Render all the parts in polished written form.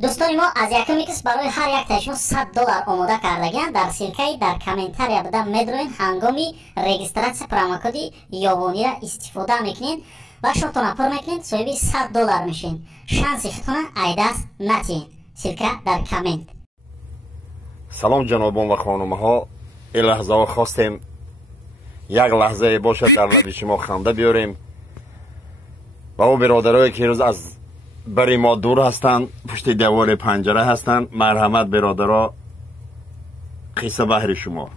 دوستان ما از یکم کس برای هر یک تایشون $100 آماده کردگن. در سیرکای در کامنتاری بده میدروین هنگامی رجیستراسیون پروموکودی یابانی را استفاده میکنین و شما پر میکنین صاحب $100 میشین. شانسی خودتون ای دست نتین. سیرکا در کامنت. سلام جنابان و خانم ها، این لحظه ها خواستیم یک لحظه باشد در لب شما خنده بیاریم و او برادرایی که روز از بری ما دور هستند، پشت دیوار پنجره هستند، مرحمت برادرها، قصه بحر شما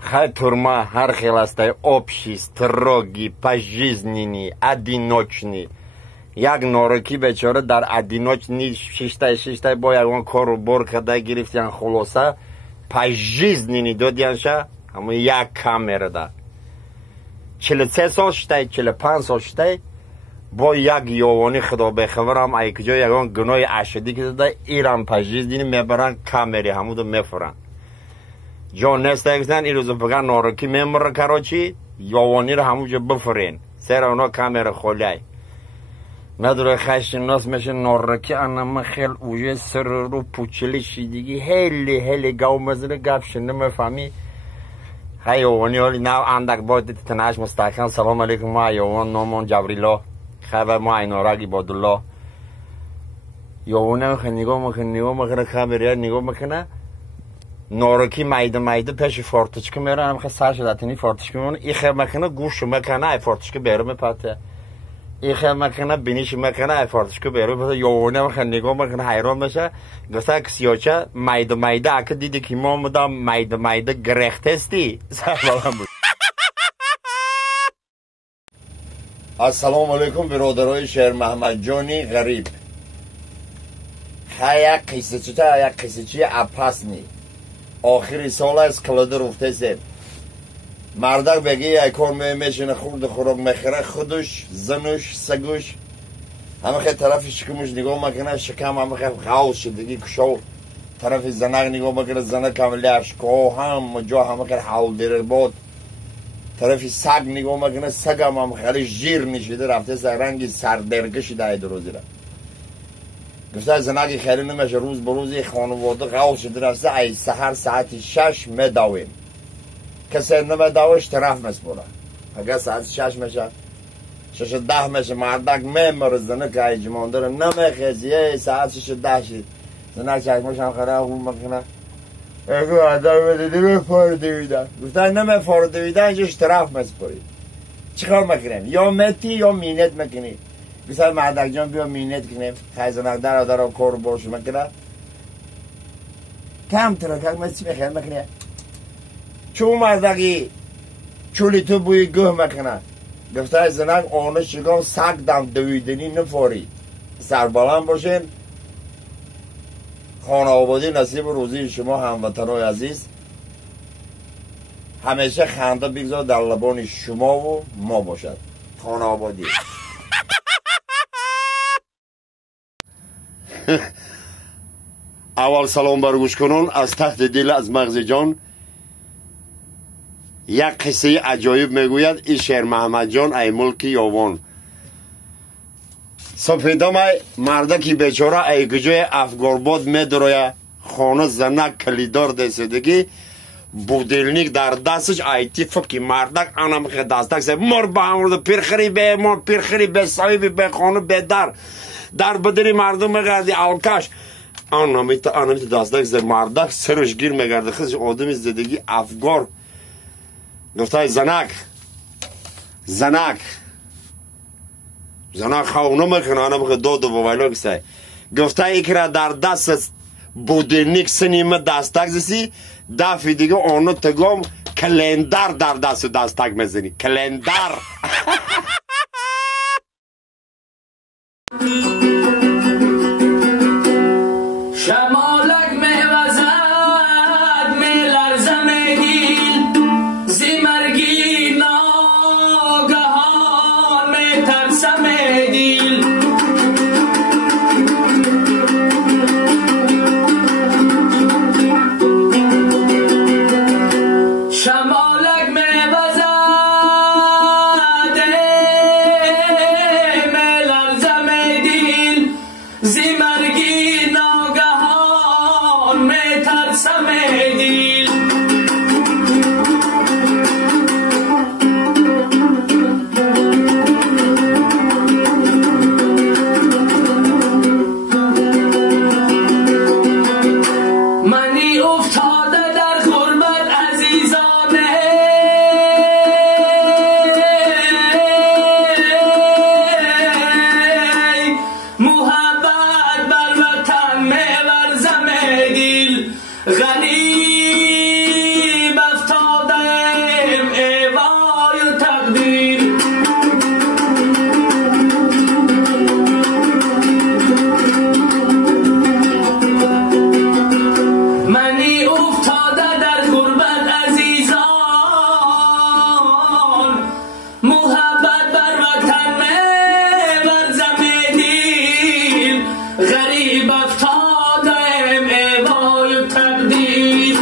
хай турма ҳар хеластай общий, строгий, пожизненный, одиночный. Як нороки бечора дар одиночный шиштай бо ягон кору бор када гирифтян хулоса пожизненный додянша ҳамон як камера да 43 сол шиштай 45 сол шиштай бо як ёвони худо бехабарам ай куҷо ягон гуноҳи ашадӣ кида ирам пожизненный мебаран камери ҳамуду мефуран جان نستگزن این روز بگن نارکی میمره کراچی یوانی رو همونجا بفرین سر اونا کامر خولی نداره خشن ناس میشه نارکی انما خیل اوجه سر رو پوچلی شیدگی هلی گاو مزنه گفت شنده مفهمی خیلی یوانی حالی نو اندک باید تنهش مستقیم سلام علیکم ما یوان نامان جبریلا خبر ما اینارگی بادالله یوانی میخواه نگاه میکنه کامریه نگاه میکنه نارکی مایده پیش فارتشکه میره هم سرش داتنی فارتشکه میمونه ای خیلی مکنه گوش میکنه ای فارتشکه بیره میپاته ای خیلی مکنه بینیش میکنه ای فارتشکه بیره میپاته یوونه میخواه نگاه میکنه حیران میشه گفته کسیاچه مایده اکه دیدی که ما مدام مایده گرخت هستی سلام بود السلام علیکم برادرای شهر محمد جانی غریب خیلی قصه چی اپاس نی آخری سال از کلاده رفته سید مردک بگی یک کار میشینه خورد خوراک میخوره خودش زنش سگش همه خیلی طرف شکمش نگاه میکنه شکم همه خیلی غاوز شدگی کشور طرف زنک نگاه میکنه زنک کاملی اشکا هم جا همه خیلی حول دیره بود طرف سگ نگاه میکنه سگ هم خیلی جیر نشده رفته سگ رنگی سردرگشی داید روزی را گفته زنگی خیلی نمیشه روز به روز خانواده غول شده رفته ای سحر ساعت 6 میدویم کسی نمیدویش طرف مسپوره اگر ساعت 6 میشه 6:10 میشه مردک میمره زنگ ای جمان داره نمیخیزی ای ساعت 6:10 شد زنگ چکمش هم خیلی اون مکنه اگه آدم دیدی میفاردویدن گفته نمیفاردویدن اینجاش طرف مسپوری چیکار میکنیم یا متی یا مینت میکنی بسیار مردک جان بیا مینت کنیم خیزنک در کار باشه مکنه کم ترکک مسی میخیر مکنه چون مردکی چولی تو بوی گوه مکنه گفته زنک آنه شگان سگ دم دویدنی نفاری سربالان باشین خانه آبادی نصیب روزی شما هموطنای عزیز همیشه خنده بگذار در لبان شما و ما باشد خانه آبادی اول سلام برگوش کنون از تحت دل از مغز جان یک قصه عجایب میگوید این شهر محمد جان ای ملک یاوان سپیدم ای مردکی بیچاره ای گجای افگارباد میدرویه خانه زنک کلیدار دستگی بودلنیک در دستش ایتی فکی مردک انم خیلی دستک سه مر با همورد پیرخری به صاحبی به خانه به در بدنی مردم میگردی آلکش آنامیت دستک زر مردک سرش گیر میگرده خودش آدم زدگی افگار گفته زنک خونه میکنه آنم که دو بویلو کسی گفته ایکرا در دست بودنیک سنیم دستک زسی دفعی دیگه آنو تگام کلندر در دستک میزنی کلندر شمالک میوزد میلرزم دیل زمرگی ناگهان میترسم دیل شمالک میوزد مرگی ناگهان میترسم دیل منی افتاده در غربت عزیزانه محبت بر وطن میورزم دیل غریب افتادم ایوای تقدیر منی افتاده در غربت عزیزان محبت بر وطن میورزم دیل غریب افتادم ایوای تقدیر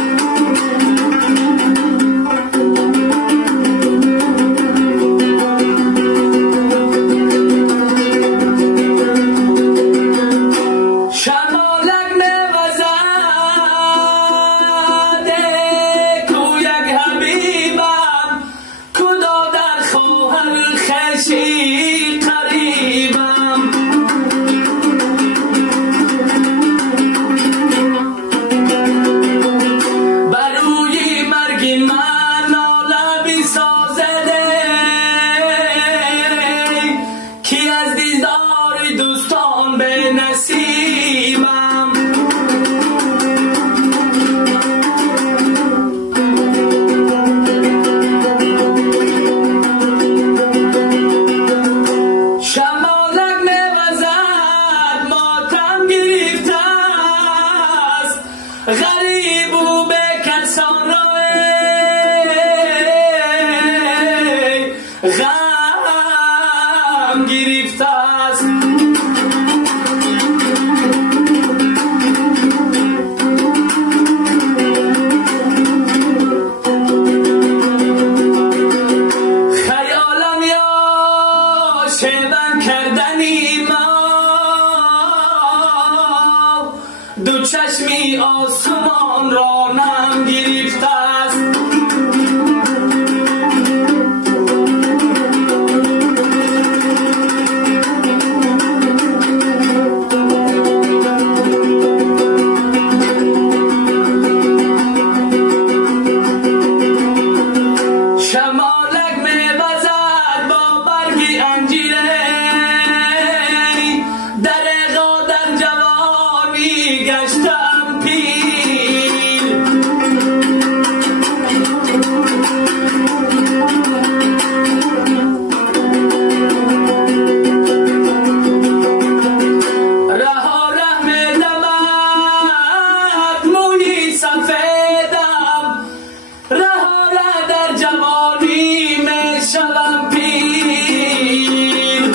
شمالک میوزد کویک حبیبم کدا در خواهر خشی قریبم بروی مرگی من ناله بسازده کی از دیدار دوستان به نصیبم شمالک میوزد ماتم گرفته است غریب و به کسان را غم گرفته است خیالم یا شیون کردنی ما دو چشمی آسمان را نم گرفته است شمالک میوزد با برگی انجیره درقا در جوانی گشتم پیر رها ره میدمد مویی سفیدم رها ره در جوانی میشوم پیر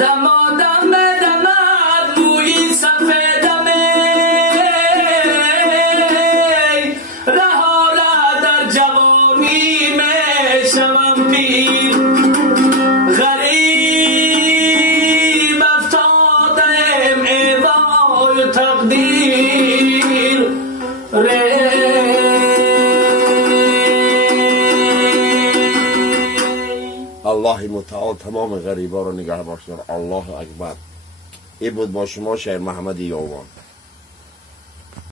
دمادم میدمد مویی سفیدم رها ره در جوانی میشوم پیر غریب افتادم ایوای تقدیر الله متعال تمام غریبا رو نگهدار. الله اکبر. این بود با شما شهر محمد یاوان.